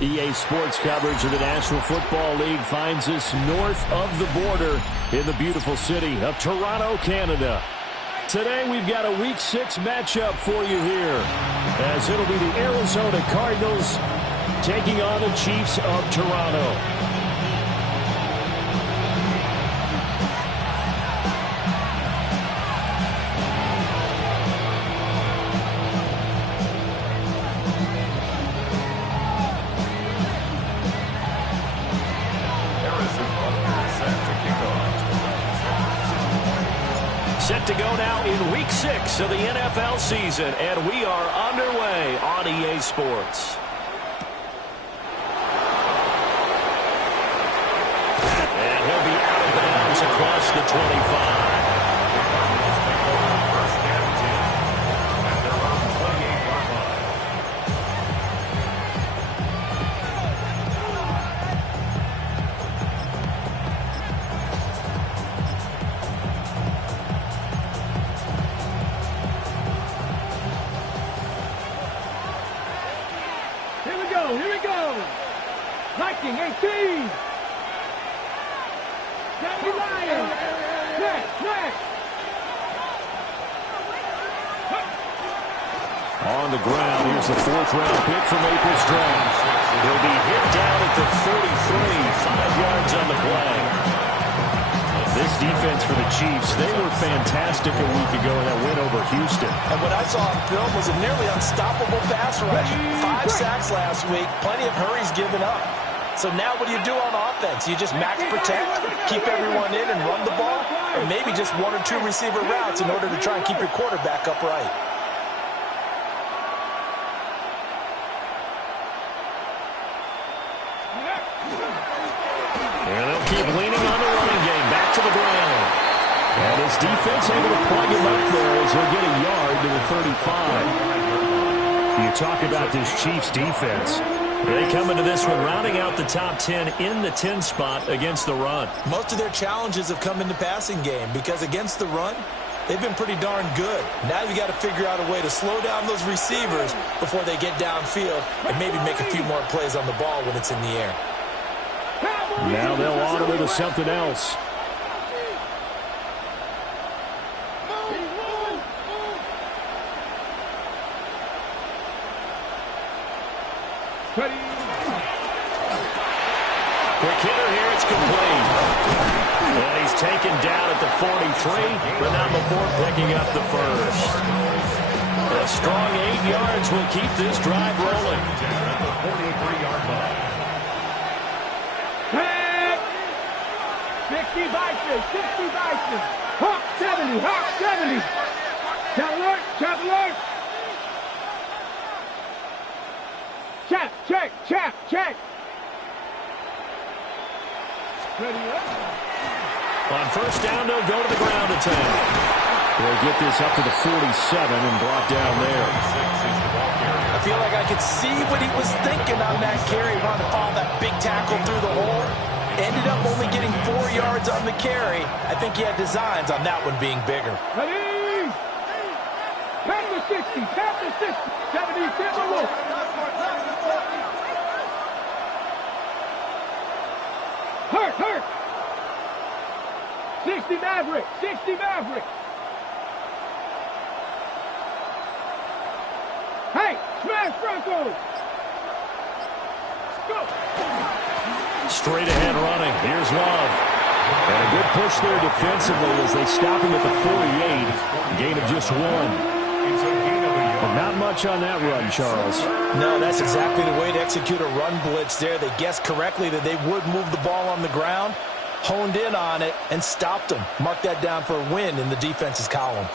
EA Sports coverage of the National Football League finds us north of the border in the beautiful city of Toronto, Canada. Today we've got a Week 6 matchup for you here, as it'll be the Arizona Cardinals taking on the Chiefs of Toronto. Set to go now in Week 6 of the NFL season, and we are underway on EA Sports. And he'll be out of bounds across the 25. Viking 18. Jackie Lions. Next. On the ground, here's the 4th-round pick from April's draft. He'll be hit down at the 43, 5 yards on the play. This defense for the Chiefs, they were fantastic a week ago in that win over Houston. And what I saw on film was a nearly unstoppable pass rush. 5 sacks last week, plenty of hurries given up. So now what do you do on offense? You just max protect, keep everyone in and run the ball, or maybe just 1 or 2 receiver routes in order to try and keep your quarterback upright. And they'll keep leaning on the running game, back to the ground. And his defense able to plug him up there as he'll get a yard to the 35. You talk about this Chiefs defense. They come into this one rounding out the top 10 in the 10 spot against the run. Most of their challenges have come in the passing game because against the run, they've been pretty darn good. Now you got to figure out a way to slow down those receivers before they get downfield and maybe make a few more plays on the ball when it's in the air. Now they'll auto to something else. Quick hitter here, it's complete. And he's taken down at the 43, but not before picking up the first. A strong 8 yards will keep this drive rolling. At the 43-yard line. 60 Vikings. Hawk 70. Chap alert. Check. Ready up. On first down, they'll go to the ground attack. They'll get this up to the 47 and brought down there. I feel like I could see what he was thinking on that carry. Wanted to follow that big tackle through the hole. Ended up only getting 4 yards on the carry. I think he had designs on that one being bigger. Ready? Tap the 60. 70, look. Hurt. 60 Maverick. Hey, smash Broncos. Go. Straight ahead running. Here's Love. And a good push there defensively as they stop him at the 48. Gain of just 1. But not much on that run, Charles. No, that's exactly the way to execute a run blitz there. They guessed correctly that they would move the ball on the ground, honed in on it, and stopped them. Mark that down for a win in the defense's column.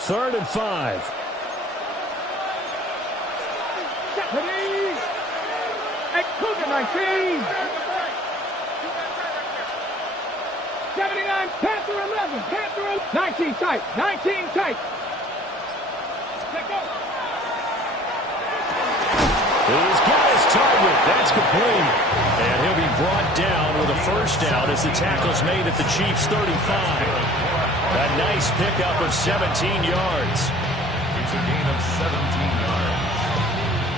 Third and 5. Ready? Hey, Cougar 19. 79, Panther 11. 19 tight. Let go. He's got his target. That's complete. And he'll be brought down with a first down as the tackle's made at the Chiefs' 35. A nice pickup of 17 yards. a gain of 17 yards.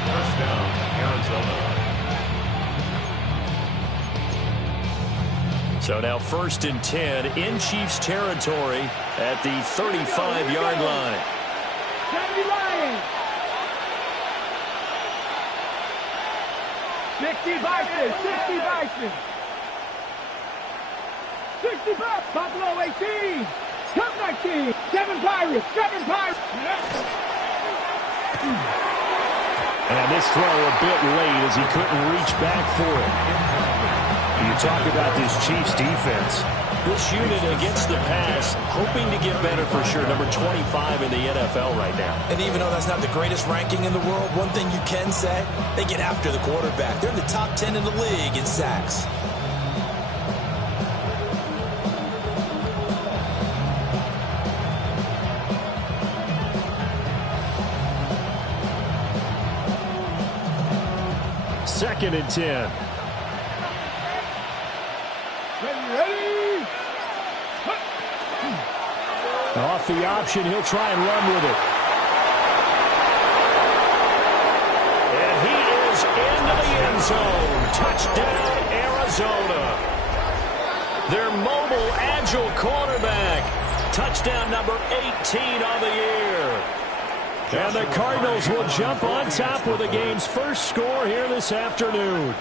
First down, Arizona. So now 1st and 10 in Chiefs territory at the 35-yard line. 70 Lions. 60 Bison. 60 Bison. 65 Buffalo 18. Cup 19. 7 Pirates. 7 Pirates. And this throw a bit late as he couldn't reach back for it. You talk about this Chiefs defense. This unit against the pass, hoping to get better for sure. Number 25 in the NFL right now. And even though that's not the greatest ranking in the world, one thing you can say, they get after the quarterback. They're in the top 10 in the league in sacks. Second and 10. Ready? Off the option, he'll try and run with it. And he is into the end zone. Touchdown, Arizona. Their mobile, agile quarterback. Touchdown number 18 on the year. And the Cardinals will jump on top with the game's first score here this afternoon.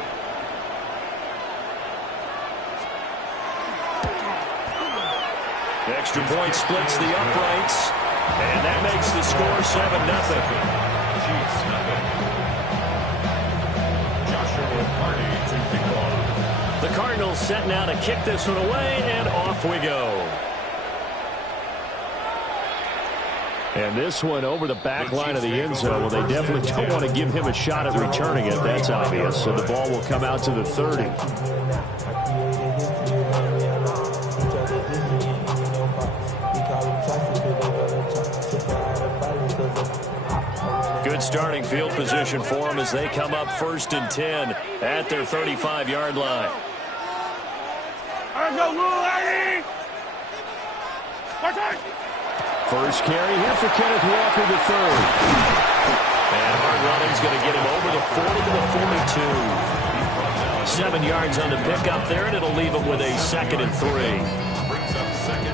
Extra point splits the uprights, and that makes the score 7-0. Chiefs nothing. Joshua Party to kick off. The Cardinals set now to kick this one away, and off we go. And this one over the back line of the end zone. Well, they definitely don't want to give him a shot at returning it. That's obvious. So the ball will come out to the 30. Good starting field position for them as they come up 1st and 10 at their 35-yard line. First carry here for Kenneth Walker III. And hard running's going to get him over the 40 to the 42. 7 yards on the pickup there, and it'll leave him with a 2nd and 3.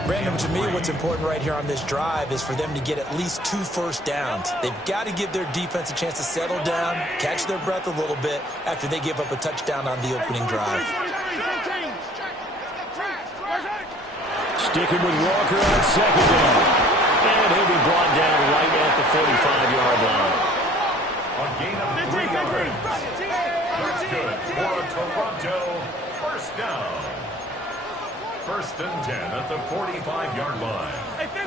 Brandon, to me, what's important right here on this drive is for them to get at least 2 first downs. They've got to give their defense a chance to settle down, catch their breath a little bit after they give up a touchdown on the opening drive. Sticking with Walker on 2nd down. And he'll be brought down right at the 45-yard line. On gain of 3 yards. That's good for a Toronto first down. 1st and 10 at the 45-yard line.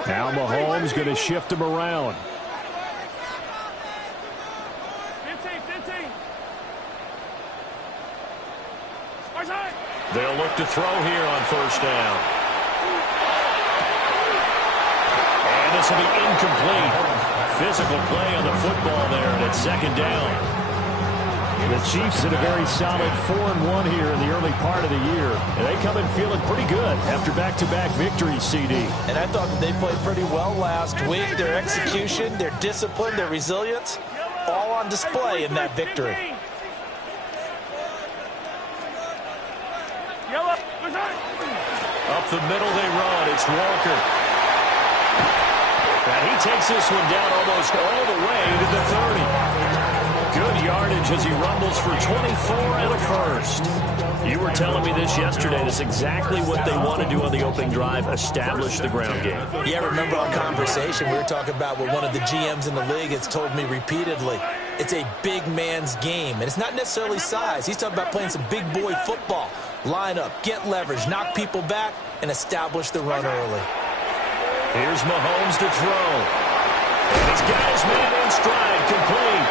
Now Mahomes going to shift him around. 15. They'll look to throw here on 1st down. And this will be incomplete. Physical play on the football there, and it's 2nd down. The Chiefs in a very solid 4-1 here in the early part of the year. And they come in feeling pretty good after back-to-back victories, CD. And I thought that they played pretty well last week. Their execution, their discipline, their resilience, all on display in that victory. Up the middle they run. It's Walker. And he takes this one down almost all the way to the 30. Good yardage as he rumbles for 24 and a first. You were telling me this yesterday. That's exactly what they want to do on the opening drive, establish the ground game. Yeah, remember our conversation. We were talking about what one of the GMs in the league has told me repeatedly. It's a big man's game, and it's not necessarily size. He's talking about playing some big boy football. Line up, get leverage, knock people back, and establish the run early. Here's Mahomes to throw. And he's got his man in stride, complete.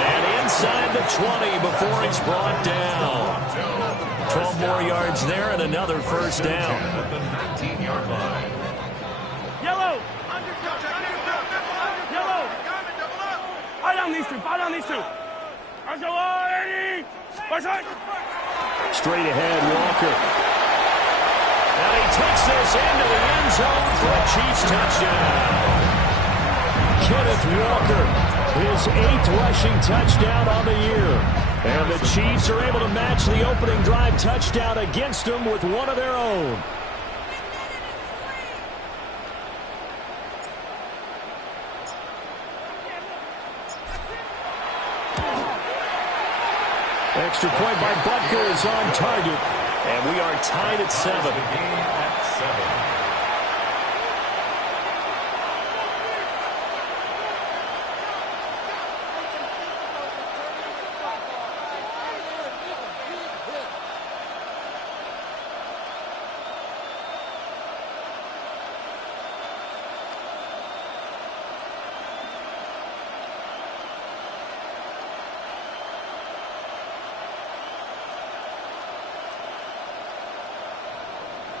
And inside the 20 before he's brought down. 12 more yards there and another first down. At the 19-yard line. Yellow. Fall down these two. Straight ahead, Walker. And he takes this into the end zone for a Chiefs touchdown. Kenneth Walker, his 8th rushing touchdown on the year. And the Chiefs are able to match the opening drive touchdown against them with one of their own. Extra point by Butker is on target. And we are tied at 7. The game at 7.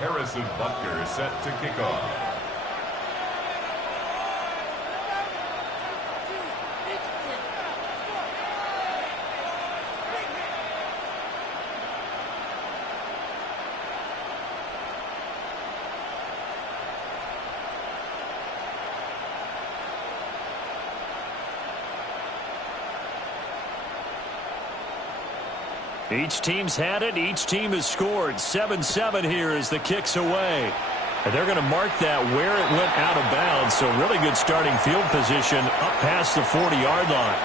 Harrison Butker set to kick off. Each team's had it. Each team has scored. 7-7 here as the kick's away. And they're going to mark that where it went out of bounds. So really good starting field position up past the 40-yard line.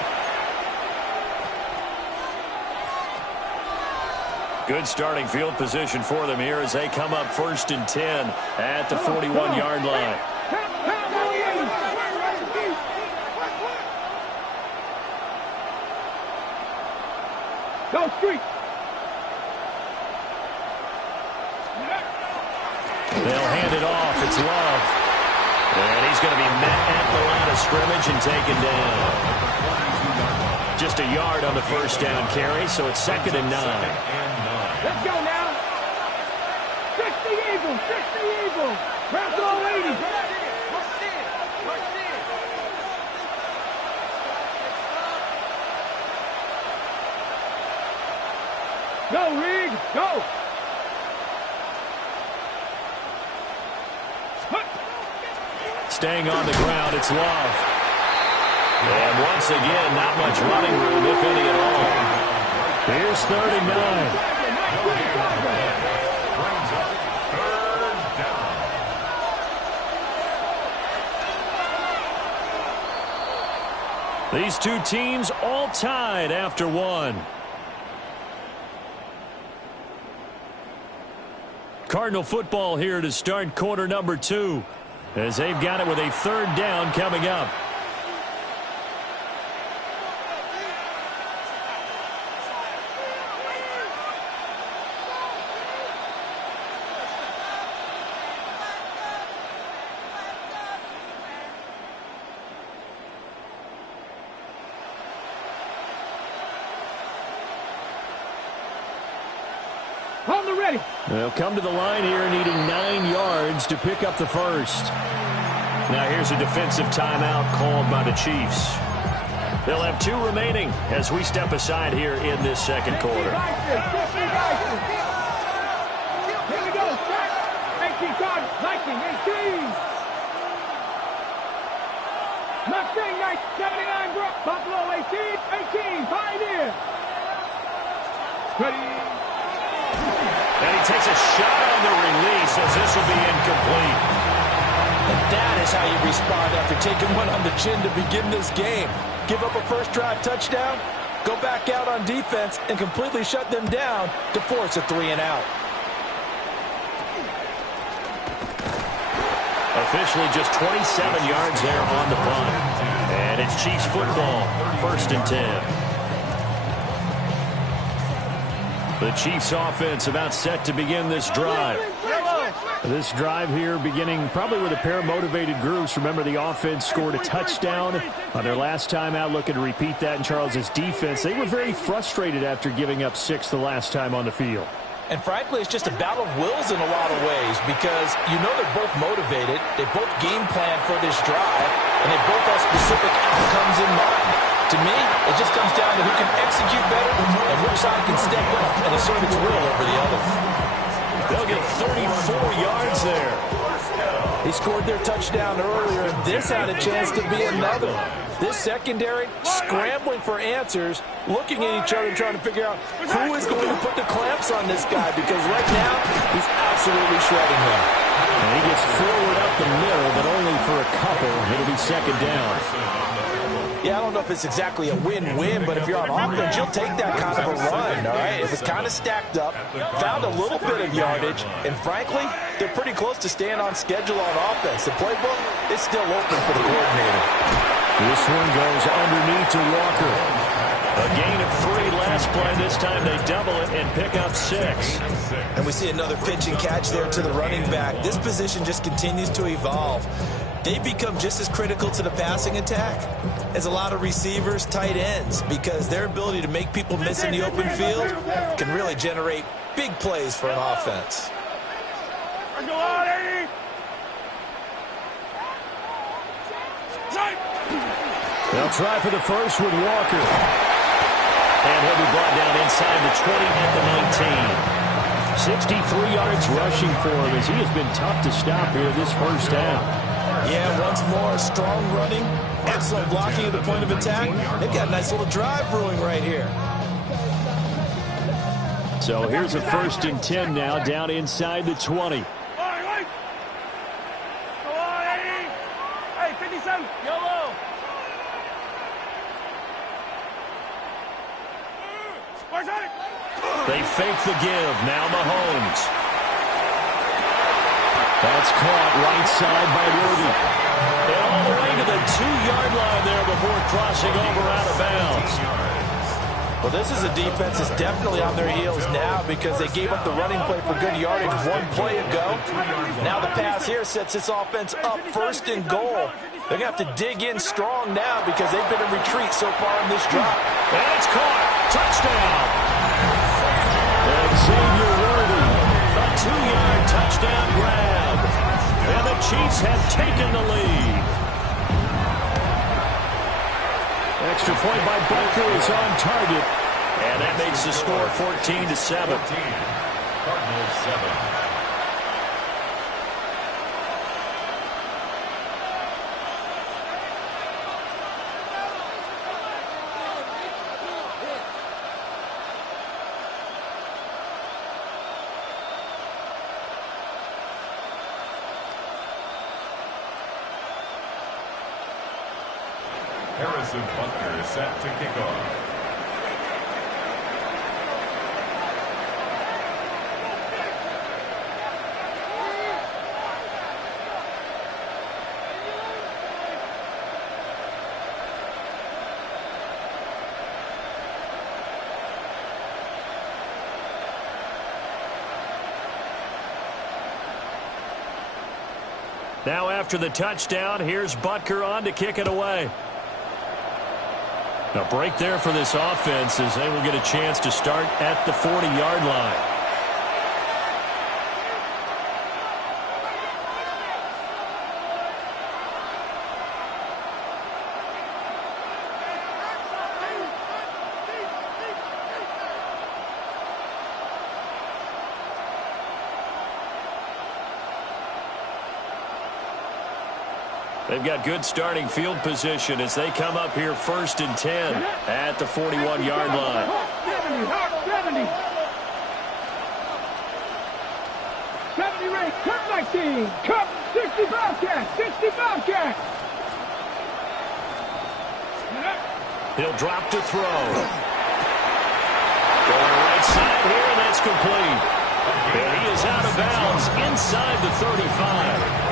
Good starting field position for them here as they come up 1st and 10 at the 41-yard line. Go street. They'll hand it off. It's Love. And he's going to be met at the line of scrimmage and taken down. Just a yard on the first down carry, so it's 2nd and 9. Let's go now. 60 Eagles. 60 Eagles. Press all 80. Go, Reed. Go. Staying on the ground, it's Love. And once again, not much running room, if any at all. Here's 3rd and 9. These two teams all tied after one. Cardinal football here to start quarter number 2. As they've got it with a 3rd down coming up. On the ready. They'll come to the line here needing 9 yards to pick up the first. Now here's a defensive timeout called by the Chiefs. They'll have 2 remaining as we step aside here in this second quarter. Here we go. 18 cards. Viking 18. Mustang 79 Brook. Buffalo 18. 18. Pioneer. Ready. And he takes a shot on the release as this will be incomplete. And that is how you respond after taking one on the chin to begin this game. Give up a first drive touchdown, go back out on defense, and completely shut them down to force a 3 and out. Officially just 27 yards there on the punt. And it's Chiefs football, 1st and 10. The Chiefs offense about set to begin this drive. This drive here beginning probably with a pair of motivated groups. Remember, the offense scored a touchdown on their last time out, looking to repeat that in Charles's defense. They were very frustrated after giving up 6 the last time on the field. And frankly, it's just a battle of wills in a lot of ways because you know they're both motivated, they both game plan for this drive, and they both have specific outcomes in mind. To me, it just comes down to who can execute better and which side can step up and assert its will over the other. They'll get 34 yards there. They scored their touchdown earlier, and this had a chance to be another. This secondary scrambling for answers, looking at each other, trying to figure out who is going to put the clamps on this guy, because right now, he's absolutely shredding them. And he gets forward up the middle, but only for a couple. It'll be second down. Yeah, I don't know if it's exactly a win-win, but if you're on offense, you'll take that kind of a run, all right? It was kind of stacked up, found a little bit of yardage, and frankly, they're pretty close to staying on schedule on offense. The playbook is still open for the coordinator. This one goes underneath to Walker. A gain of 3 last play. This time they double it and pick up 6. And we see another pitch and catch there to the running back. This position just continues to evolve. They become just as critical to the passing attack as a lot of receivers, tight ends, because their ability to make people miss in the open field can really generate big plays for an offense. They'll try for the first with Walker. And he'll be brought down inside the 20 at the 19. 63 yards rushing for him as he has been tough to stop here this first half. Yeah, once more, strong running, excellent blocking at the point of attack. They've got a nice little drive brewing right here. So here's a 1st and 10 now, down inside the 20. Hey, 57, YOLO. They fake the give. Now Mahomes. That's caught right side by Worthy. And all the way to the 2-yard line there before crossing over out of bounds. Well, this is a defense that's definitely on their heels now because they gave up the running play for good yardage 1 play ago. Now the pass here sets this offense up 1st and goal. They're going to have to dig in strong now because they've been in retreat so far in this drive. And it's caught. Touchdown. Xavier Worthy. A 2-yard touchdown grab. And the Chiefs have taken the lead. Extra point by Butker is on target. And that makes the score 14-7. Cardinals 7. Harrison Butker is set to kick off. Now after the touchdown, here's Butker on to kick it away. A break there for this offense as they will get a chance to start at the 40-yard line. They've got good starting field position as they come up here 1st and 10 at the 41-yard line. 70. 70 rate, cut 19, cut 65 catch, 65 catch. He'll drop to throw. Going right side here, and that's complete. And he is out of bounds inside the 35.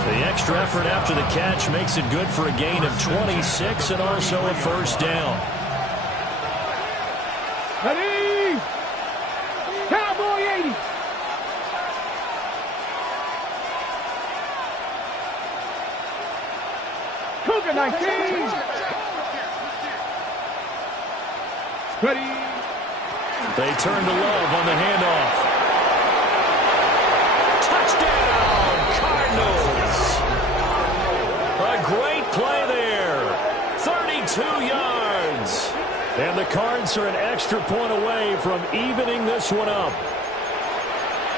The extra effort after the catch makes it good for a gain of 26 and also a 1st down. Ready? Cowboy 80. Cougar 19. Ready? They turn to Love on the handoff. Touchdown, Cardinals. A great play there. 32 yards. And the Cards are an extra point away from evening this one up.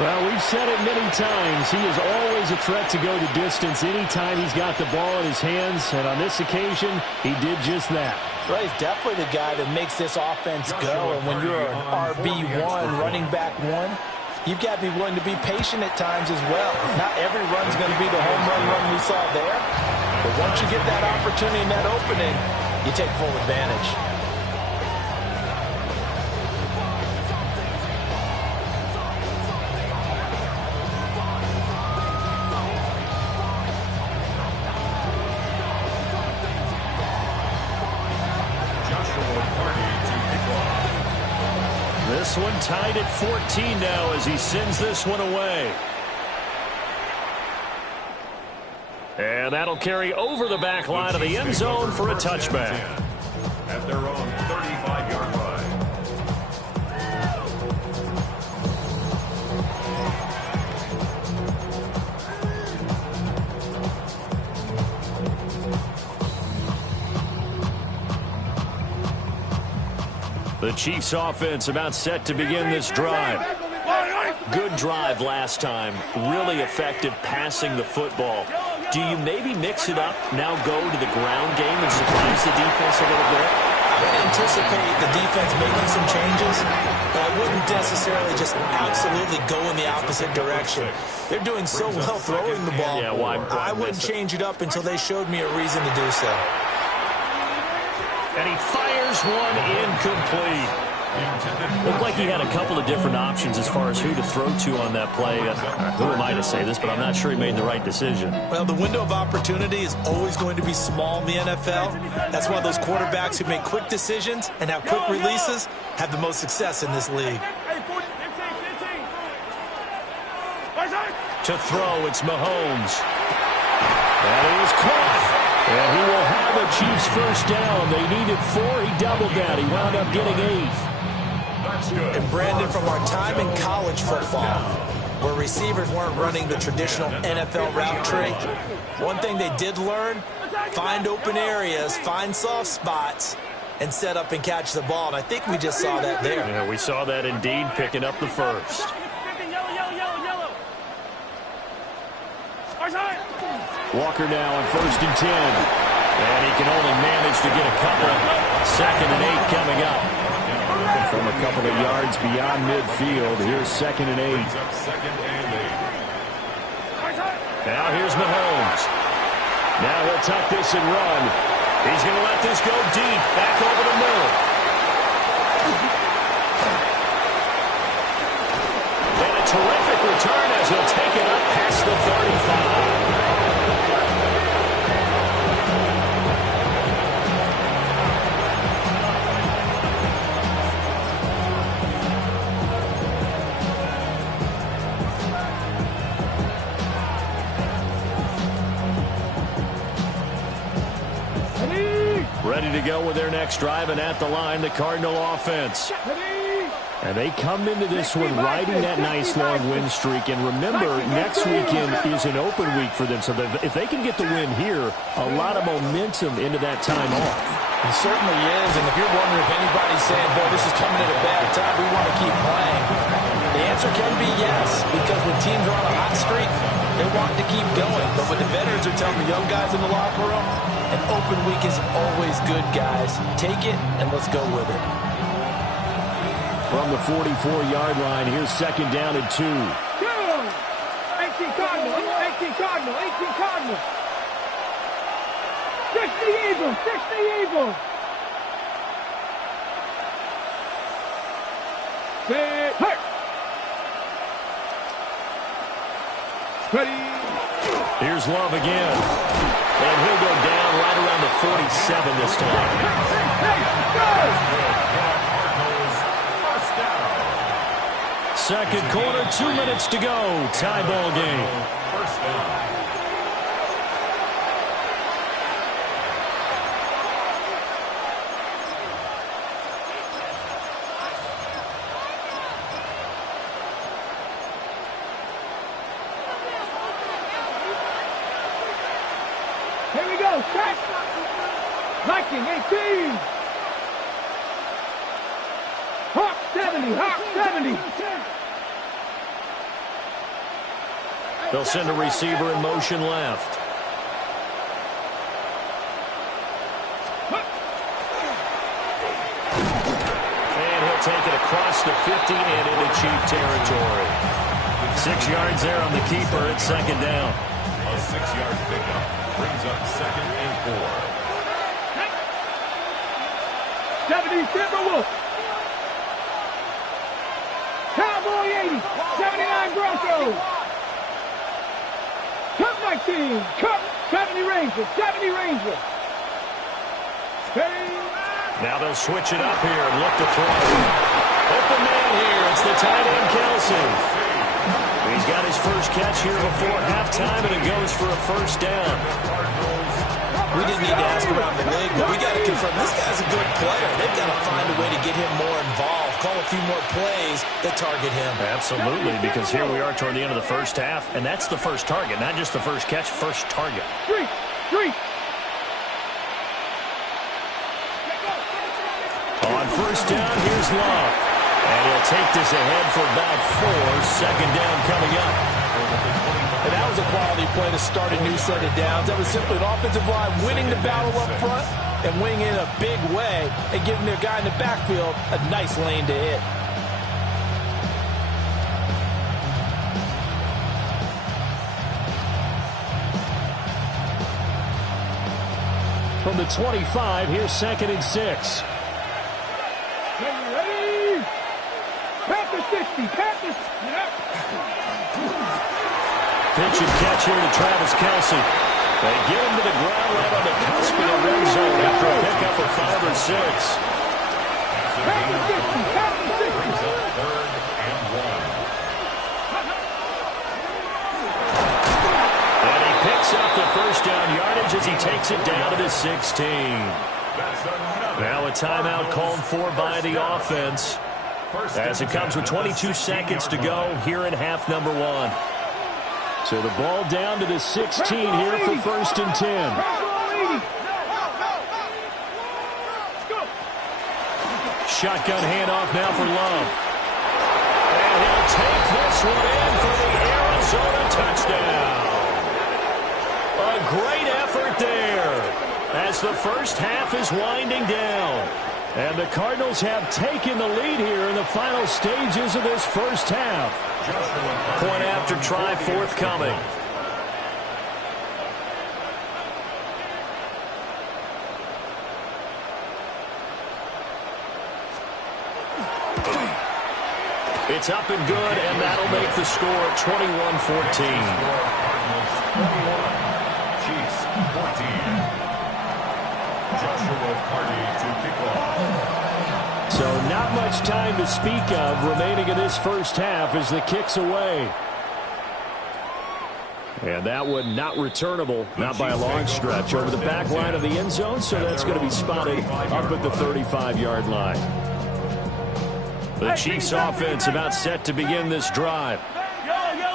Well, we've said it many times. He is always a threat to go the distance anytime he's got the ball in his hands. And on this occasion, he did just that. Well, he's definitely the guy that makes this offense go. And when you're an RB1, running back one, you've got to be willing to be patient at times as well. Not every run's going to be the home run we saw there. But once you get that opportunity and that opening, you take full advantage. This one tied at 14 now as he sends this one away. And that'll carry over the back line of the end zone for a touchback. At their own 35-yard line. The Chiefs offense about set to begin this drive. Good drive last time. Really effective passing the football. Do you maybe mix it up, now go to the ground game and surprise the defense a little bit? I would anticipate the defense making some changes, but I wouldn't necessarily just absolutely go in the opposite direction. They're doing so well throwing the ball. Yeah, why I wouldn't change it up until they showed me a reason to do so. And he fires one incomplete. Looked like he had a couple of different options as far as who to throw to on that play. Who am I to say this, but I'm not sure he made the right decision. Well, the window of opportunity is always going to be small in the NFL. That's why those quarterbacks who make quick decisions and have quick releases have the most success in this league. To throw, it's Mahomes. That is caught. And he will have a Chiefs first down. They needed 4. He doubled that. He wound up getting 8. And Brandon, from our time in college football, where receivers weren't running the traditional NFL route tree, one thing they did learn, find open areas, find soft spots, and set up and catch the ball. And I think we just saw that there. Yeah, we saw that indeed, picking up the first. Walker now on 1st and 10. And he can only manage to get a couple. 2nd and 8 coming up. From a couple of yards beyond midfield, here's 2nd and 8. Now here's Mahomes. Now he'll tuck this and run. He's going to let this go deep. Back over the middle. And a terrific return as he'll take it up past the 35. Ready to go with their next drive, and at the line, the Cardinal offense. And they come into this one riding that nice long win streak. And remember, next weekend is an open week for them. So if they can get the win here, a lot of momentum into that time off. It certainly is. And if you're wondering if anybody's saying, boy, this is coming at a bad time, we want to keep playing, the answer can be yes. Because when teams are on a hot streak, they want to keep going. But when the veterans are telling the young guys in the locker room, an open week is always good, guys. Take it, and let's go with it. From the 44-yard line, here's 2nd down and 2. 18 Cardinal, 18 Cardinal, 18 Cardinal. 60 Eagles, 60 Eagles. Hey, hey. Ready. Here's Love again. And he'll go down right around the 47 this time. Hey, go! Second quarter, 2 minutes to go. Tie ball game. First down. Here we go, set. Viking 18. Hawk 70, Hawk 70. They'll send a receiver in motion left. And he'll take it across the 50 and into Chief territory. 6 yards there on the keeper. It's second down. A 6-yard pickup brings up 2nd and 4. 70 Timberwolves. Cowboy 80. 79 Broncos. Cup 19. Cup 70 Rangers. 70 Rangers. Now they'll switch it up here and look to throw. Open man here. It's the tight end, Kelsey. He's got his first catch here before halftime, and it goes for a first down. We didn't need to ask around the league, but we got to confirm this guy's a good player. They've got to find a way to get him more involved, call a few more plays that target him. Absolutely, because here we are toward the end of the first half, and that's the first target, not just the first catch, first target. Three. On first down, here's Love. And he'll take this ahead for about 4. Second down coming up. And that was a quality play to start a new set of downs. That was simply an offensive line winning the battle up front and winning in a big way and giving their guy in the backfield a nice lane to hit. From the 25, here's 2nd and 6. Ready? Panthers 60. Panthers. Pitch and catch here to Travis Kelce. They get him to the ground right on the cusp of the red zone after a pickup of 5 or 6. Panthers 60. Panthers 60. 3rd and 1. And he picks up the first down yardage as he takes it down to the 16. Now a timeout called for by the offense as it comes with 22 seconds to go here in half number 1. So the ball down to the 16 here for 1st and 10. Shotgun handoff now for Love. And he'll take this one in for the Arizona touchdown. A great effort there as the first half is winding down. And the Cardinals have taken the lead here in the final stages of this first half. Point after try forthcoming. It's up and good, and that'll make the score 21-14. Chiefs 14. Joshua Party to kick off. So not much time to speak of remaining in this first half as the kick's away. And that one not returnable, not by a long stretch, over the back line of the end zone, so that's going to be spotted up at the 35-yard line. The Chiefs offense about set to begin this drive.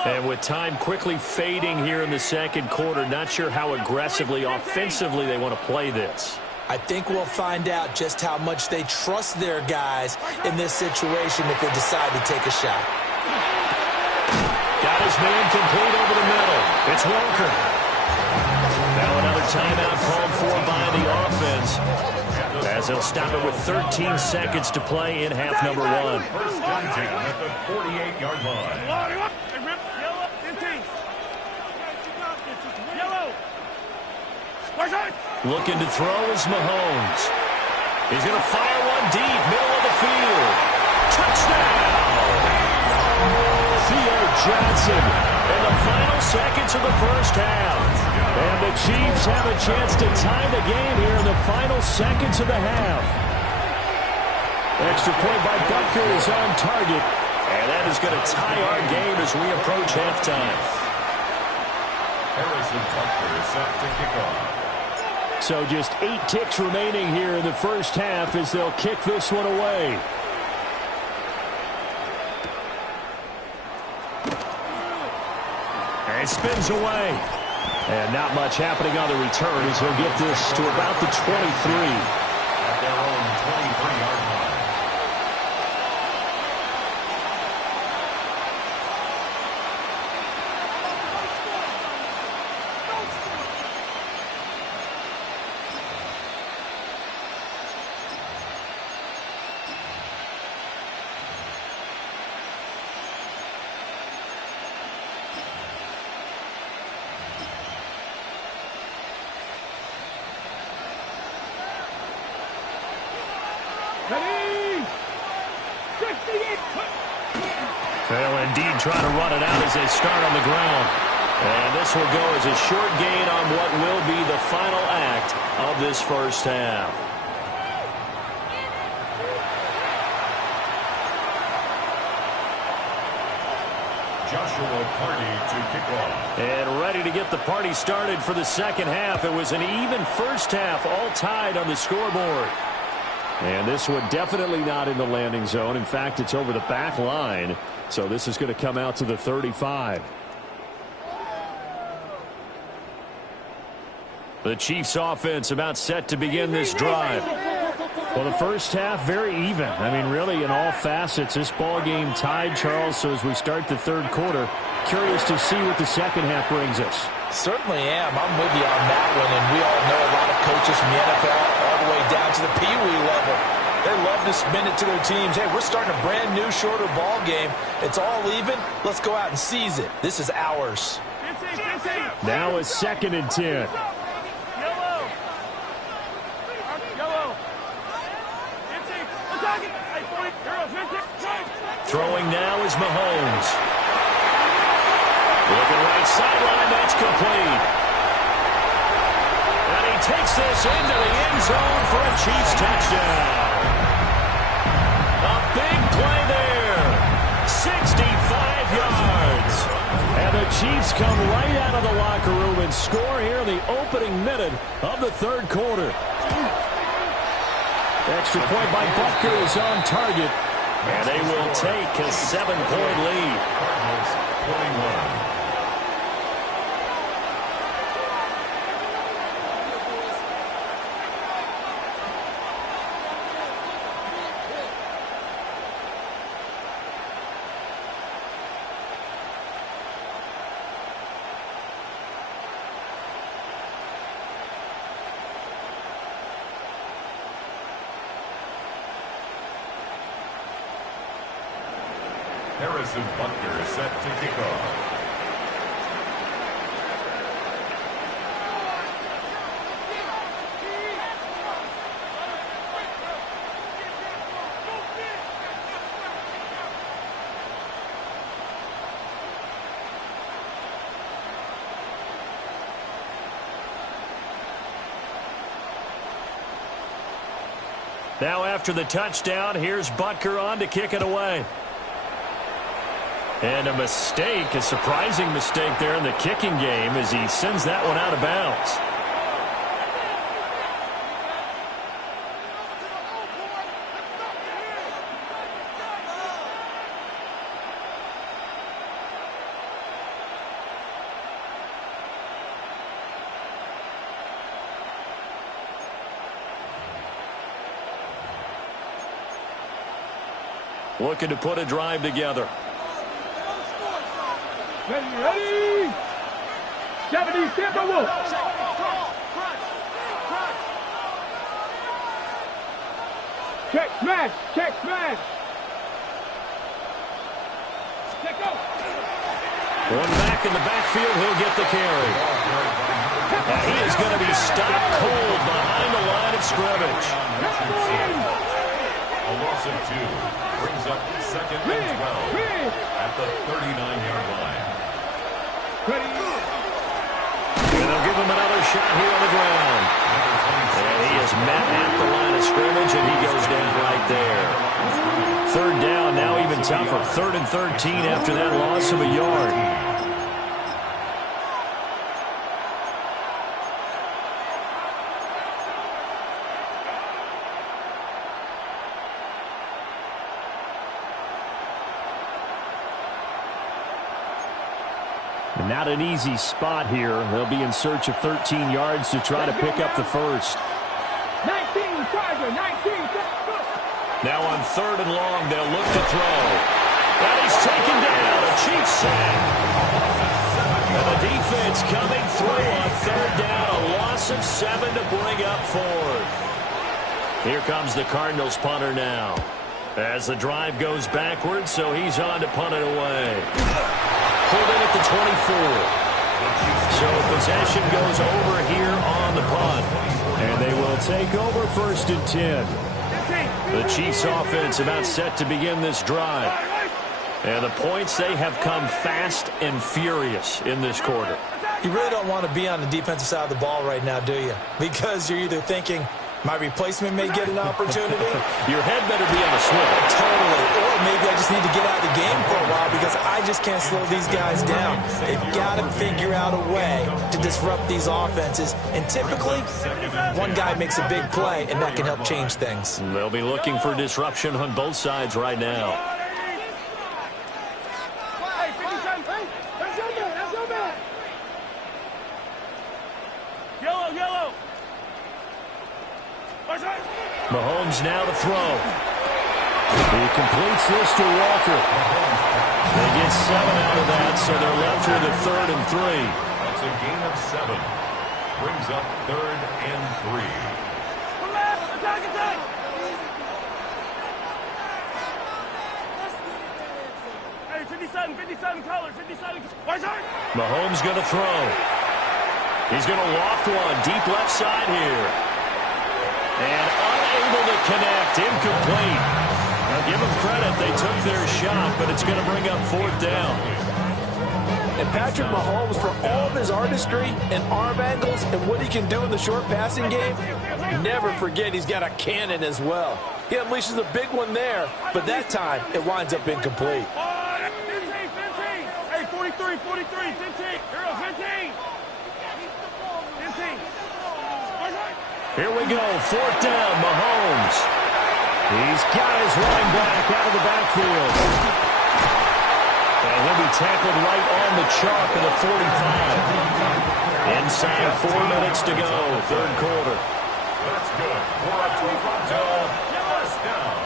And with time quickly fading here in the second quarter, not sure how aggressively, offensively they want to play this. I think we'll find out just how much they trust their guys in this situation if they decide to take a shot. Got his man complete over the middle. It's Walker. Now another timeout called for by the offense as they'll stop it with 13 seconds to play in half number 1. 1st and 10 at the 48-yard line. Looking to throw is Mahomes. He's going to fire one deep, middle of the field. Touchdown! Theo Johnson in the final seconds of the first half. And the Chiefs have a chance to tie the game here in the final seconds of the half. Extra point by Butker is on target. And that is going to tie our game as we approach halftime. Harrison Butker is set to kick off. So just 8 ticks remaining here in the first half as they'll kick this one away. And it spins away. And not much happening on the return as he'll get this to about the 23. At their own 23-yard line. indeed trying to run it out as they start on the ground. And this will go as a short gain on what will be the final act of this first half. Joshua Party to kick off. And ready to get the party started for the second half. It was an even first half, all tied on the scoreboard. And this one definitely not in the landing zone. In fact, it's over the back line. So this is going to come out to the 35. The Chiefs offense about set to begin this drive. Well, the first half, very even. I mean, really, in all facets, this ball game tied, Charles. So as we start the third quarter, curious to see what the second half brings us. Certainly am. I'm with you on that one. And we all know a lot of coaches from the NFL all the way down to the Pee-wee level. They love to spin it to their teams. Hey, we're starting a brand new, shorter ball game. It's all even. Let's go out and seize it. This is ours. Now a 2nd and 10. Throwing now is Mahomes. Looking right sideline, that's complete. And he takes this into the end zone for a Chiefs touchdown. A big play there. 65 yards. And the Chiefs come right out of the locker room and score here in the opening minute of the third quarter. Extra point by Butker is on target. And they will take a 7-point lead. Cardinals 21. Harrison Butker is set to kick off. Now after the touchdown, here's Butker on to kick it away. And a mistake, a surprising mistake there in the kicking game as he sends that one out of bounds. Looking to put a drive together. Ready? 70, Tampa Wolf. Check smash, check smash. Check go. One back in the backfield, he'll get the carry. And he is going to be stopped cold behind the line of scrimmage. A loss of 2 brings up 2nd and 12 at the 39-yard line. Ready? And they'll give him another shot here on the ground. And he is met at the line of scrimmage, and he goes down right there. Third down, now even tougher. 3rd and 13 after that loss of a yard. Not an easy spot here. They'll be in search of 13 yards to try to pick up the first. 19, Tiger, 19. Now on 3rd and long, they'll look to throw. And he's taken down. A Chiefs sack. And the defense coming through on 3rd down. A loss of 7 to bring up 4th. Here comes the Cardinals punter now. As the drive goes backwards, so he's on to punt it away. Pulled in at the 24. So possession goes over here on the punt. And they will take over 1st and 10. The Chiefs offense about set to begin this drive. And the points, they have come fast and furious in this quarter. You really don't want to be on the defensive side of the ball right now, do you? Because you're either thinking, my replacement may get an opportunity. Your head better be on a swivel. Totally. Or maybe I just need to get out of the game for a while because I just can't slow these guys down. They've got to figure out a way to disrupt these offenses. And typically, one guy makes a big play, and that can help change things. They'll be looking for disruption on both sides right now. Mahomes now to throw. He completes this to Walker. They get 7 out of that, so they're left with a 3rd and 3. That's a gain of 7. Brings up 3rd and 3. Attack, attack! Hey, 57 colors, 57. Mahomes going to throw. He's going to loft one deep left side here. And unable to connect, incomplete. Now give them credit, they took their shot, but it's going to bring up 4th down. And Patrick Mahomes, for all of his artistry and arm angles and what he can do in the short passing game, never forget he's got a cannon as well. He unleashes a big one there, but that time it winds up incomplete. 15. Hey, 43, 15. Hero, 15. 15. Here we go, 4th down, Mahomes. He's got his running back out of the backfield. And he'll be tackled right on the chalk of the 45. Inside 4 minutes to go, 3rd quarter. That's good for a Toronto first down.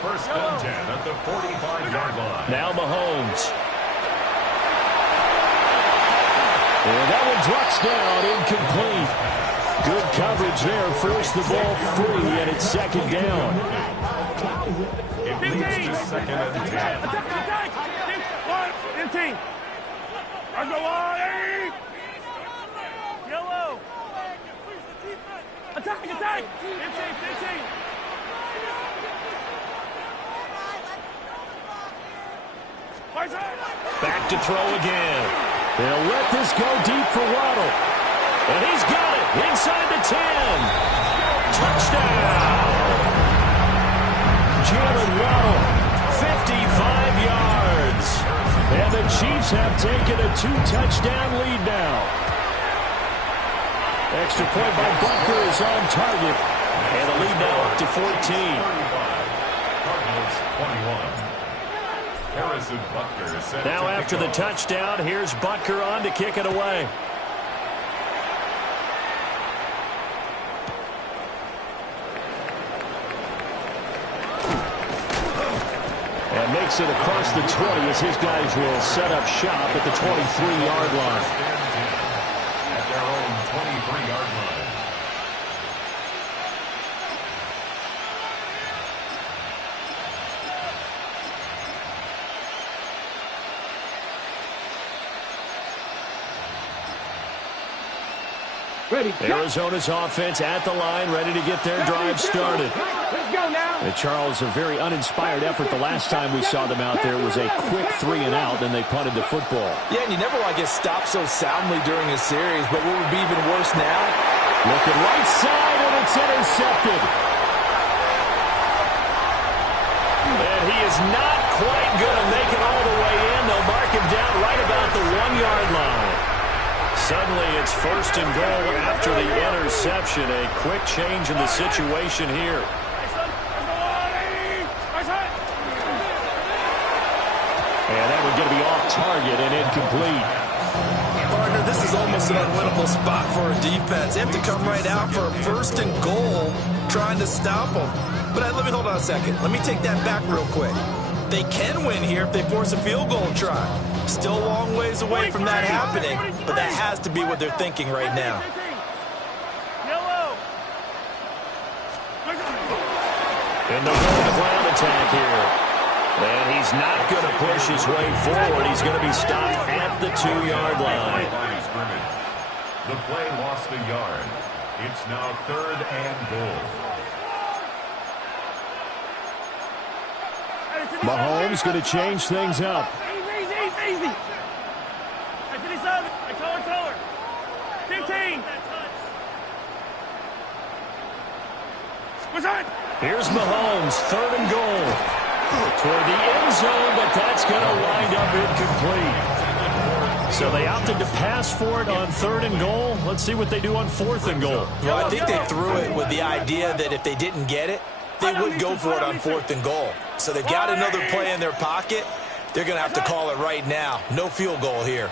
1st and 10 at the 45-yard line. Now Mahomes. And that one drops down, incomplete. Good coverage there, forced the ball free, and it's 2nd down. It leads to 2nd and 10. Attack! 15. I go on. Yellow. Attack! 15. Back to throw again. They'll let this go deep for Waddle. And he's got it inside the 10. Touchdown. Jalen Waddle, 55 yards. And the Chiefs have taken a 2-touchdown lead now. Extra point by Butker is on target. And the lead now up to 14. Cardinals 21. Harrison Butker is set Now after the touchdown, here's Butker on to kick it away. And makes it across the 20 as his guys will set up shop at the 23-yard line. At their own 23-yard line. Ready. Arizona's offense at the line, ready to get their drive started. Let's go now. And Charles, a very uninspired effort. The last time we saw them out there was a quick 3-and-out, and they punted the football. Yeah, and you never want to get stopped so soundly during a series, but what would be even worse now? Looking right side, and it's intercepted. And he is not quite going to make it all the way in. They'll mark him down right about the 1-yard line. Suddenly, it's 1st and goal after the interception. A quick change in the situation here. And that one going to be off target and incomplete. Partner, this is almost an unwinnable spot for a defense. They have to come right out for a 1st and goal trying to stop them. But let me hold on a second. Let me take that back real quick. They can win here if they force a field goal try. Still a long ways away from that happening, but that has to be what they're thinking right now. And they'll go the ground attack here. And he's not going to push his way forward. He's going to be stopped at the 2-yard line. The play lost a yard. It's now 3rd and goal. Mahomes going to change things up. Easy. I 57. I color. 15. What's on? Here's Mahomes, 3rd and goal. Toward the end zone, but that's going to wind up incomplete. So they opted to pass for it on 3rd and goal. Let's see what they do on 4th and goal. Well, I think they threw it with the idea that if they didn't get it, they would go for it on 4th and goal. So they've got another play in their pocket. They're going to have to call it right now. No field goal here.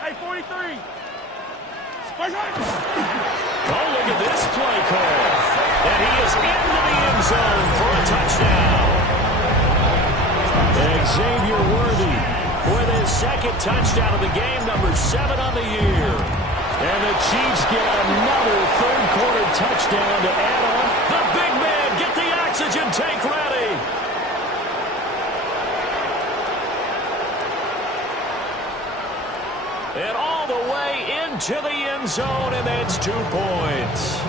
Hey, 43. Oh, look at this play call. And he is into the end zone for a touchdown. Xavier Worthy with his 2nd touchdown of the game, number 7 on the year. And the Chiefs get another 3rd quarter touchdown to add on. The big man, get the oxygen tank ready. And all the way into the end zone, and that's 2 points.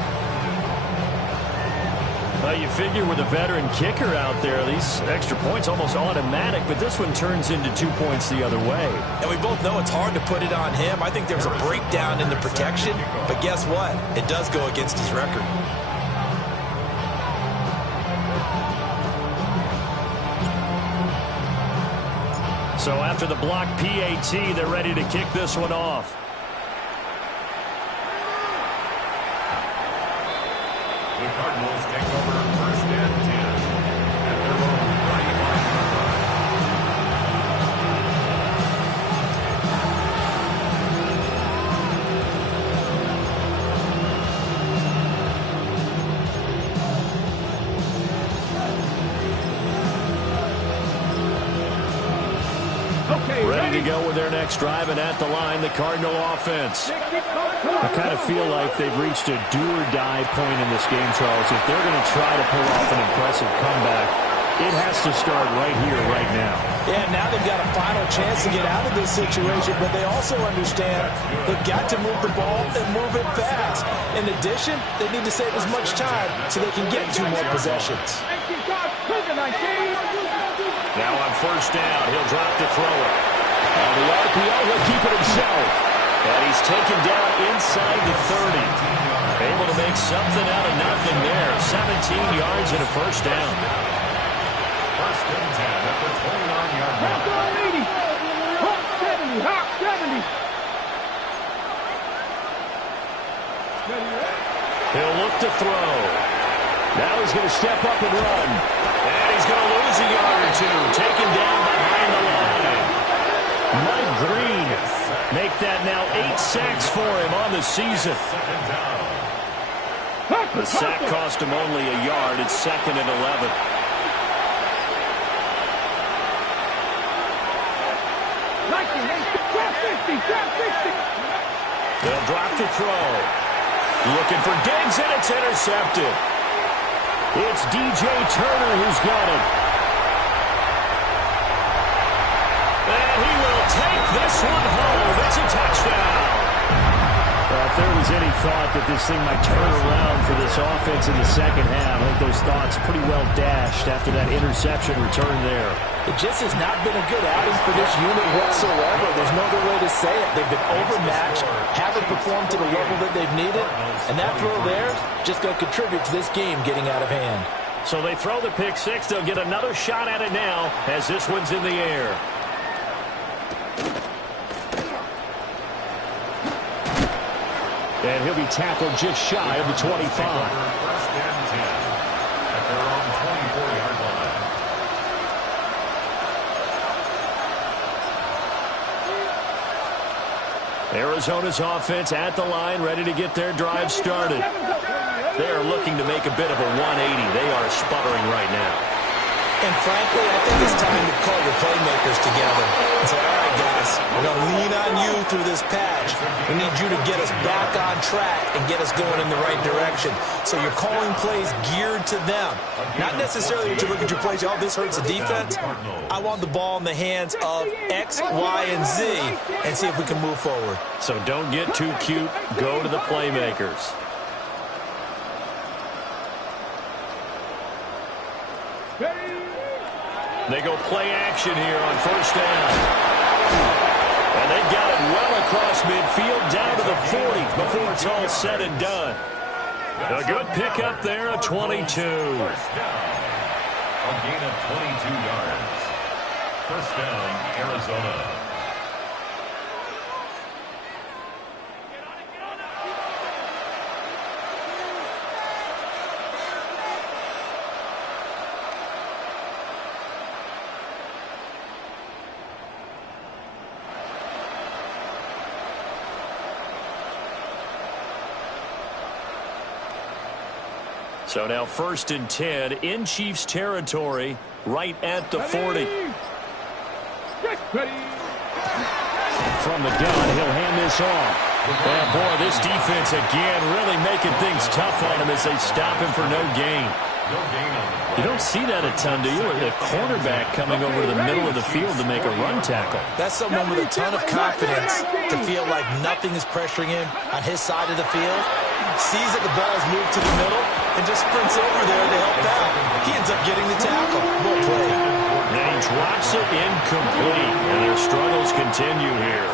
Well, you figure with a veteran kicker out there, these extra points almost automatic, but this one turns into 2 points the other way. And we both know it's hard to put it on him. I think there's a breakdown in the protection, but guess what? It does go against his record. So after the block PAT, they're ready to kick this one off. The Cardinals take over 1st and 10 at their own 35-yard Okay, Ready to go with their next drive, and at the line, the Cardinal offense. I kind of feel like they've reached a do-or-die point in this game, Charles. If they're going to try to pull off an impressive comeback, it has to start right here, right now. Yeah, now they've got a final chance to get out of this situation, but they also understand they've got to move the ball and move it fast. In addition, they need to save as much time so they can get 2 more possessions. Now on 1st down, he'll drop to throw it. On the RPO, he'll keep it himself. And he's taken down inside the 30. Able to make something out of nothing there. 17 yards and a 1st down. 1st and 10 at the 29-yard line. Hawk 70, Hawk 70. He'll look to throw. Now he's going to step up and run. And he's going to lose a yard or 2. Taken down behind the line. Mike Green make that now 8 sacks for him on the season. The sack cost him only a yard. It's 2nd and 11. They'll drop to throw. Looking for Diggs, and it's intercepted. It's DJ Turner who's got it. And he will take this one home. It's a touchdown. Well, if there was any thought that this thing might turn around for this offense in the 2nd half, I think those thoughts pretty well dashed after that interception return there. It just has not been a good outing for this unit whatsoever. There's no other way to say it. They've been overmatched, haven't performed to the level that they've needed, and that throw there just going to contribute to this game getting out of hand. So they throw the pick 6. They'll get another shot at it now as this one's in the air. And he'll be tackled just shy of the 25. 1st and 10 at their own 24-yard line. Arizona's offense at the line, ready to get their drive started. They are looking to make a bit of a 180. They are sputtering right now. And frankly, I think it's time to call your playmakers together and say, all right, guys, we're going to lean on you through this patch. We need you to get us back on track and get us going in the right direction. So you're calling plays geared to them. Not necessarily that you look at your plays, oh, this hurts the defense. I want the ball in the hands of X, Y, and Z and see if we can move forward. So don't get too cute. Go to the playmakers. They go play action here on first down. And they've got it well across midfield down to the 40 before it's all said and done. A good pickup there, a 22. First down. A gain of 22 yards. First down, Arizona. So now 1st and 10 in Chiefs territory, right at the 40. From the gun, he'll hand this off. And boy, this defense again really making things tough on him as they stop him for no gain. You don't see that a ton, do you? A quarterback coming over to the middle of the field to make a run tackle. That's someone with a ton of confidence to feel like nothing is pressuring him on his side of the field. Sees that the ball is moved to the middle and just sprints over there to help out. He ends up getting the tackle. Well played. And he drops it incomplete. And their struggles continue here.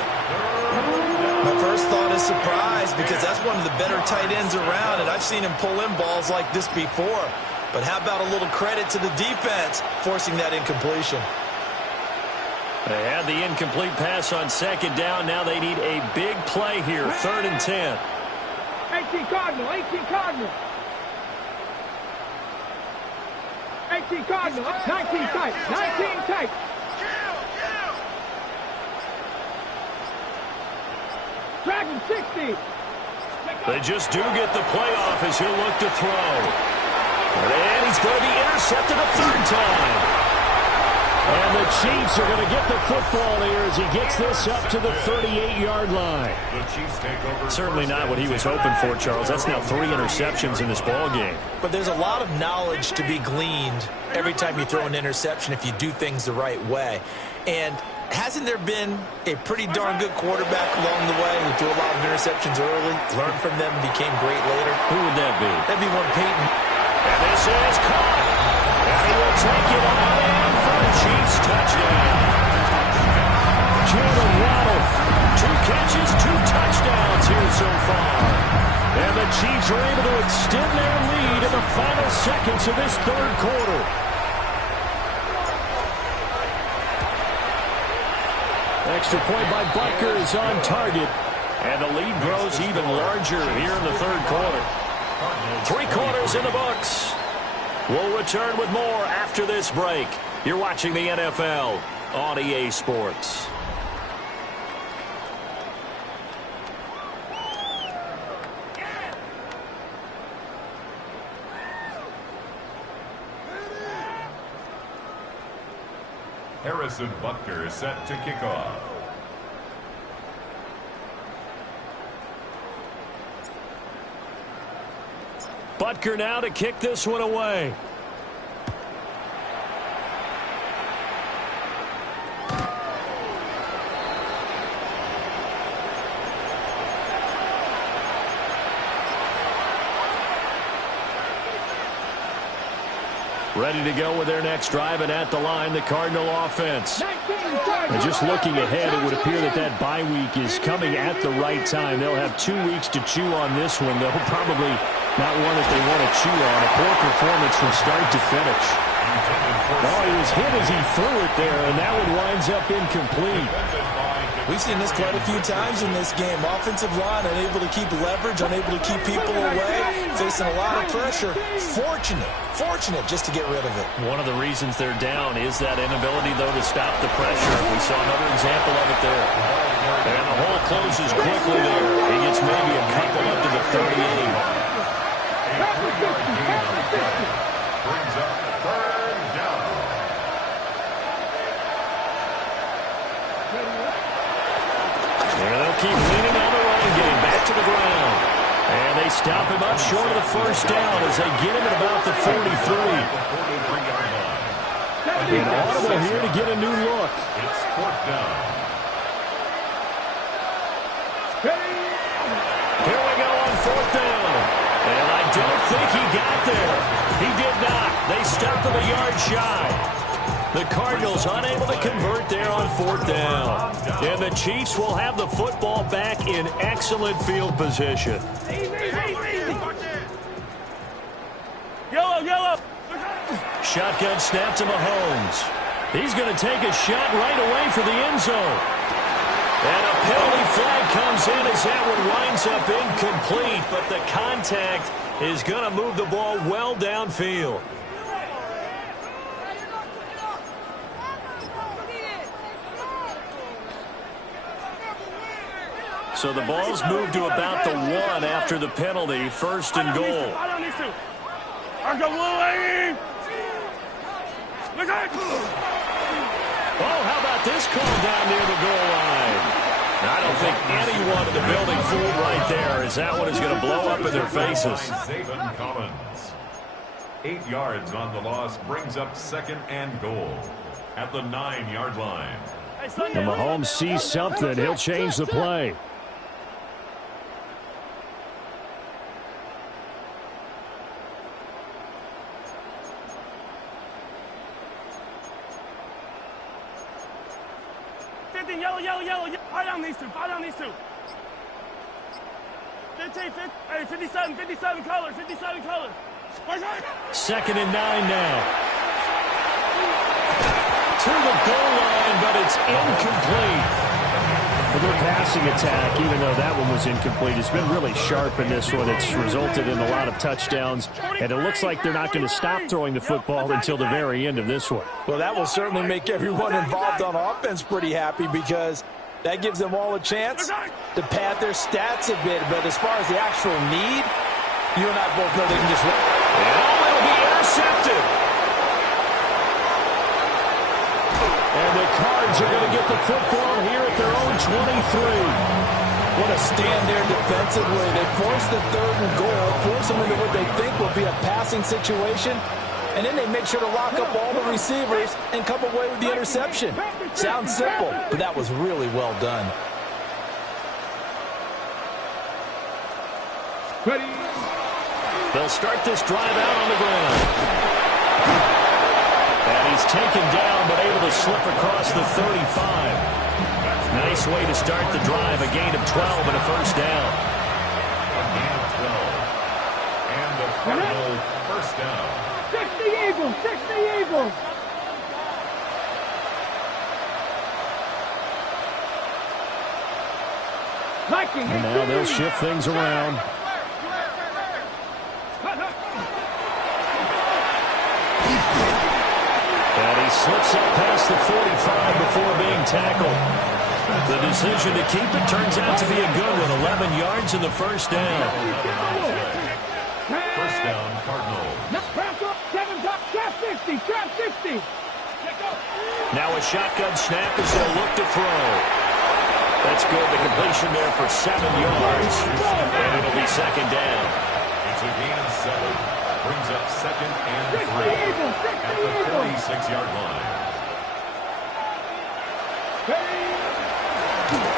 My first thought is surprise because that's one of the better tight ends around, and I've seen him pull in balls like this before. But how about a little credit to the defense forcing that incompletion? They had the incomplete pass on 2nd down. Now they need a big play here, 3rd and 10. 18 Cardinal, 18 Cardinal. 18 Cardinal, 19 tight, 19 tight. Dragon 60. They just do get the playoff as he'll look to throw. And he's going to be intercepted a 3rd time. And the Chiefs are going to get the football here as he gets this up to the 38-yard line. The Chiefs take over. Certainly not what he was hoping for, Charles. That's now 3 interceptions in this ball game. But there's a lot of knowledge to be gleaned every time you throw an interception if you do things the right way. And hasn't there been a pretty darn good quarterback along the way who threw a lot of interceptions early, learned from them, and became great later? Who would that be? That'd be one Peyton. And this is caught. And he will take it on in for a Chiefs touchdown. Jalen Waddle, 2 catches, 2 touchdowns here so far. And the Chiefs are able to extend their lead in the final seconds of this 3rd quarter. Extra point by Butker is on target. And the lead grows even larger here in the 3rd quarter. 3 quarters in the books. We'll return with more after this break. You're watching the NFL on EA Sports. Harrison Butker set to kick off. Butker now to kick this one away. Ready to go with their next drive, and at the line, the Cardinal offense. And just looking ahead, it would appear that that bye week is coming at the right time. They'll have 2 weeks to chew on this one. They'll probably not one that they want to chew on. A poor performance from start to finish. Oh, he was hit as he threw it there, and that one winds up incomplete. We've seen this quite a few times in this game. Offensive line unable to keep leverage, unable to keep people away, facing a lot of pressure. Fortunate just to get rid of it. One of the reasons they're down is that inability, though, to stop the pressure. We saw another example of it there. And the hole closes quickly there. He gets maybe a couple up to the 38. Brings up 3rd down. And they'll keep leaning on the running game. Back to the ground. And they stop him up short of the 1st down as they get him at about the 43. An audible here to get a new look. It's 4th down. Here we go on 4th down. And I don't think he got there. He did not. They stop him a yard shy. The Cardinals unable to convert there on 4th down. And the Chiefs will have the football back in excellent field position. Yellow. Shotgun snap to Mahomes. He's going to take a shot right away for the end zone. And a penalty flag comes in as that one winds up incomplete, but the contact is going to move the ball well downfield. So the ball's moved to about the 1 after the penalty, 1st and goal. Oh, how about this call down near the goal line? I don't think anyone in the building fooled right there, as that one is going to blow up in their faces. Zayvon Collins. 8 yards on the loss brings up 2nd and goal at the 9-yard line. And Mahomes sees something. He'll change the play. Yellow. Fire down these two. 57 color. 2nd and 9 now. To the goal line, but it's incomplete. For their passing attack, even though that one was incomplete, it's been really sharp in this one. It's resulted in a lot of touchdowns, and it looks like they're not going to stop throwing the football until the very end of this one. Well, that will certainly make everyone involved on offense pretty happy, because that gives them all a chance to pad their stats a bit. But as far as the actual need, you and I both know they can just run. Oh, it'll be intercepted. And the Cards are going to get the football here at their own 23. What a stand there defensively. They force the 3rd and goal, force them into what they think will be a passing situation, and then they make sure to lock up all the receivers and come away with the interception. Sounds simple, but that was really well done. They'll start this drive out on the ground. And he's taken down, but able to slip across the 35. Nice way to start the drive. A gain of 12 and a 1st down. A gain of 12. And the Cardinal 1st down. 60 Eagles. And now they'll shift things around. And he slips up past the 45 before being tackled. The decision to keep it turns out to be a good one. 11 yards in the 1st down. 1st down, Cardinals. Trap 50. Now a shotgun snap as they'll look to throw. That's good. The completion there for 7 yards. And it'll be 2nd down. It's a gain of 7. Brings up 2nd and 3 at the 46-yard line.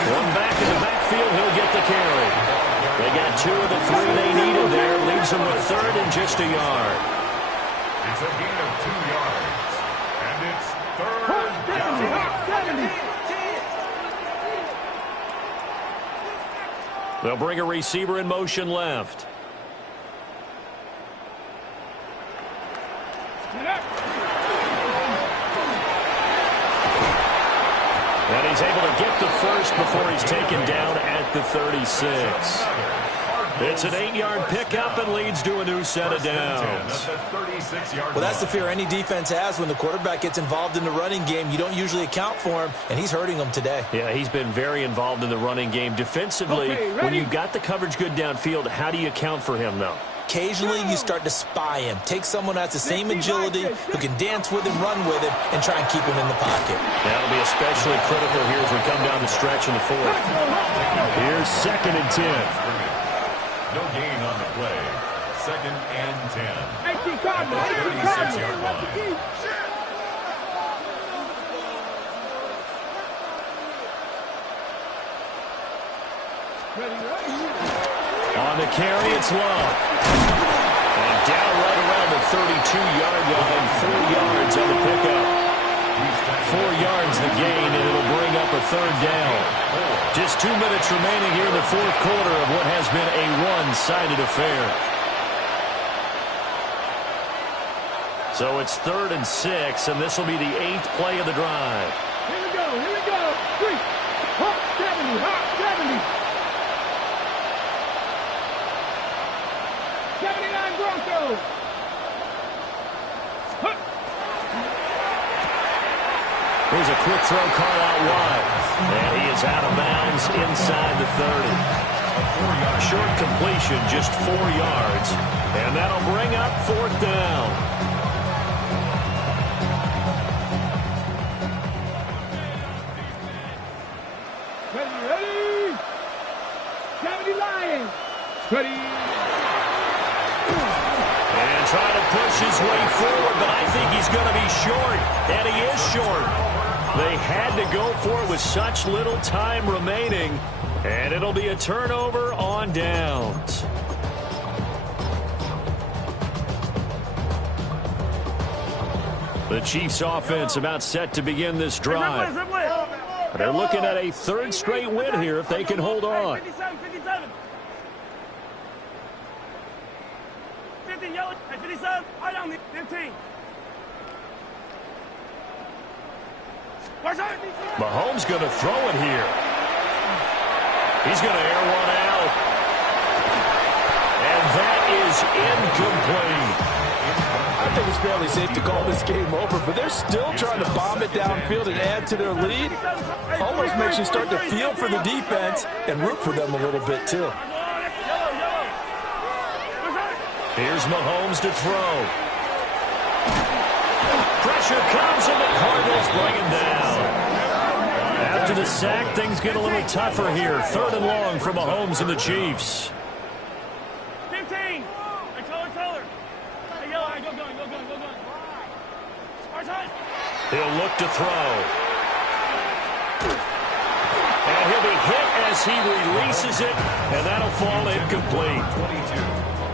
One back in the backfield, he'll get the carry. They got 2 of the 3 they needed there. Leaves them with 3rd and just a yard. It's a gain of 2 yards. And it's 3rd down. They'll bring a receiver in motion left. And he's able to get the 1st before he's taken down at the 36. It's an 8-yard pickup and leads to a new set of downs. Well, that's the fear any defense has when the quarterback gets involved in the running game. You don't usually account for him, and he's hurting them today. Yeah, he's been very involved in the running game. Defensively, when you've got the coverage good downfield, how do you account for him, though? Occasionally, you start to spy him. Take someone who has the same agility, who can dance with him, run with him, and try and keep him in the pocket. That'll be especially critical here as we come down the stretch in the 4th. Here's 2nd and 10. No gain on the play. 2nd and 10. At the 36-yard line. On the carry, it's Love. And down right around the 32-yard line, 4 yards on the pickup. gain, and it'll bring up a third down. Just 2 minutes remaining here in the fourth quarter of what has been a one-sided affair. So it's 3rd and 6, and this will be the 8th play of the drive. Here we go, 3, hop 70, 79 Broncos. Here's a quick throw caught out wide. And he is out of bounds inside the 30. A short completion, just 4 yards. And that'll bring up 4th down. Ready? 70 Lions. Ready? And trying to push his way forward, but I think he's going to be short. And he is short. They had to go for it with such little time remaining. And it'll be a turnover on downs. The Chiefs offense about set to begin this drive. They're looking at a 3rd straight win here if they can hold on. 57. 50 yellow. 57. I don't need 15. Mahomes going to throw it here. He's going to air one out. And that is incomplete. I think it's fairly safe to call this game over, but they're still trying to bomb it downfield and add to their lead. Almost makes you start to feel for the defense and root for them a little bit, too. Here's Mahomes to throw. Pressure comes, and the Cardinals bring him down. After the sack, things get a little tougher here. 3rd and long for Mahomes and the Chiefs. 15. Hey, color. Hey, yellow. Go. He'll look to throw. And he'll be hit as he releases it, and that'll fall incomplete.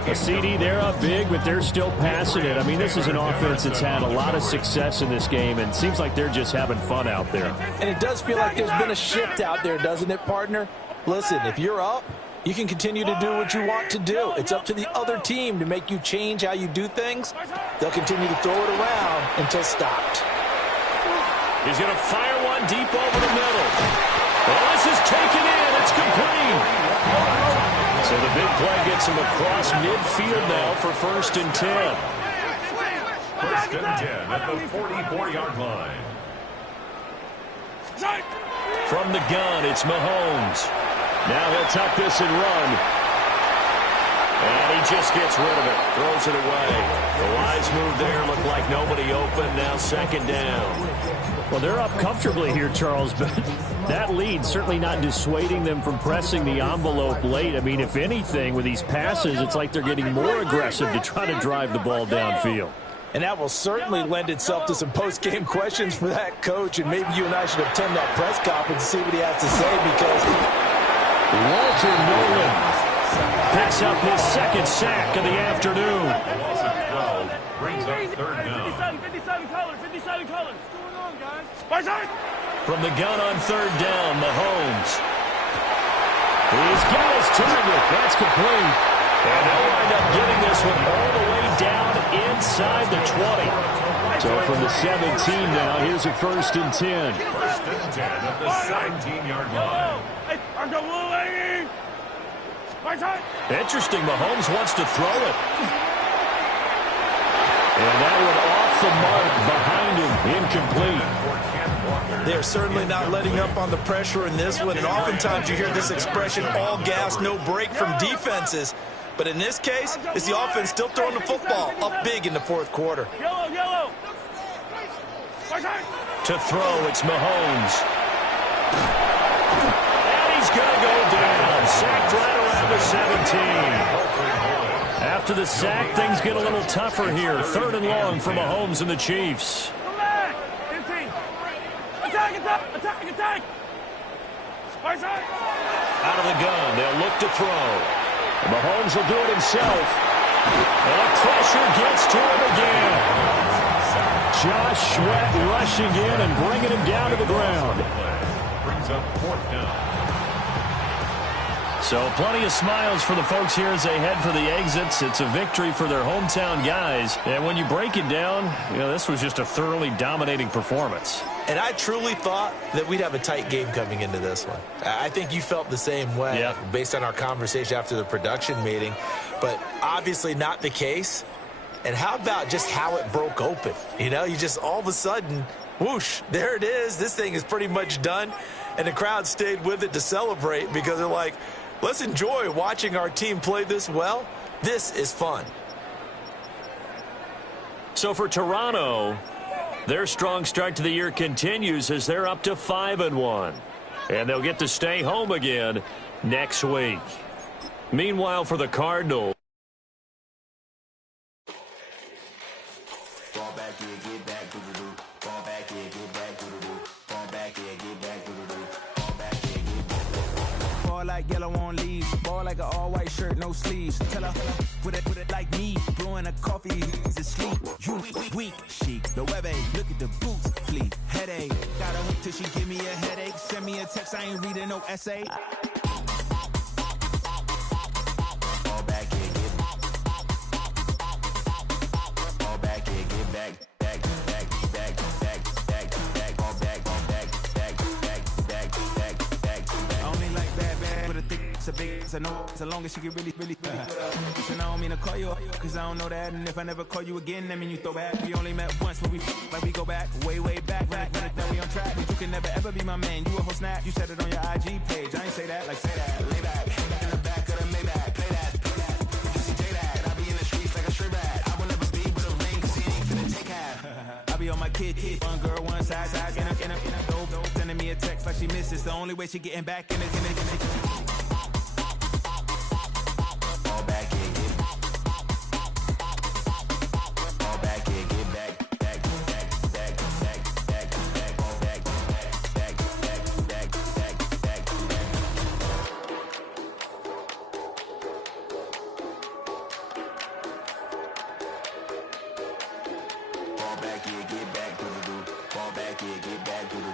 A CD, they're up big, but they're still passing it. I mean, this is an offense that's had a lot of success in this game, and it seems like they're just having fun out there. And it does feel like there's been a shift out there, doesn't it, partner? Listen, if you're up, you can continue to do what you want to do. It's up to the other team to make you change how you do things. They'll continue to throw it around until stopped. He's going to fire one deep over the middle. Well, this is taken in. It's complete. So the big play gets him across midfield now for 1st and 10. 1st and 10 at the 44-yard line. From the gun, it's Mahomes. Now he'll tuck this and run. And he just gets rid of it. Throws it away. The wise move there. Looked like nobody open. Now 2nd down. Well, they're up comfortably here, Charles, but that lead certainly not dissuading them from pressing the envelope late. I mean, if anything, with these passes, it's like they're getting more aggressive to try to drive the ball downfield. And that will certainly lend itself to some post-game questions for that coach, and maybe you and I should attend that press conference and see what he has to say, because Walter Nolan picks up his 2nd sack of the afternoon. Loss of 12 brings up 3rd down. 57 colors. What's going on, guys? From the gun on 3rd down, Mahomes. He's got his target. That's complete. And they'll wind up getting this one all the way down inside the 20. So from the 17 now, here's a 1st and 10. 1st and 10 at the 17-yard line. Interesting, Mahomes wants to throw it. And that one off the mark behind him, incomplete. they're certainly not letting up on the pressure in this one, and oftentimes you hear this expression, all gas, no break from defenses. But in this case, it's the offense still throwing the football up big in the 4th quarter. Yellow. To throw, it's Mahomes. And he's going to go down. Sacked right around the 17. After the sack, things get a little tougher here. 3rd and long for Mahomes and the Chiefs. Come back. 15. Attack. Out of the gun, they'll look to throw. Mahomes will do it himself. And pressure gets to him again. Josh Sweat rushing in and bringing him down to the ground. Brings up 4th down. So plenty of smiles for the folks here as they head for the exits. It's a victory for their hometown guys. And when you break it down, this was just a thoroughly dominating performance. And I truly thought that we'd have a tight game coming into this one. I think you felt the same way based on our conversation after the production meeting. But obviously not the case. And how about just how it broke open? You just all of a sudden, whoosh, there it is. This thing is pretty much done. And the crowd stayed with it to celebrate because they're like, let's enjoy watching our team play this well. This is fun. So for Toronto, their strong start to the year continues as they're up to 5-1. And they'll get to stay home again next week. Meanwhile, for the Cardinals, like yellow on leaves, ball like an all-white shirt, no sleeves. Tell her, put it like me, blowing a coffee, he's asleep. You weak, chic, the web look at the boots, fleet, headache. Got a hook till she give me a headache. Send me a text, I ain't reading no essay. Fall back here, get back. A big, I know as long as you get really and I don't mean to call you cause I don't know that, and if I never call you again, that mean you throw back. We only met once, but we like we go back way back. When it that we on track, but you can never ever be my man. You a whole snap, you said it on your IG page. I ain't say that, like say that. Lay back in the back of the Maybach, play that. You see J that, I be in the streets like a straight rat. I will never be with a ring cause he ain't finna take half. I be on my kid, one girl, one side, in a dope, sending me a text like she misses. The only way she getting back in it. Fall back, yeah, get back, do-do-do. Fall back, yeah, get back, do-do-do.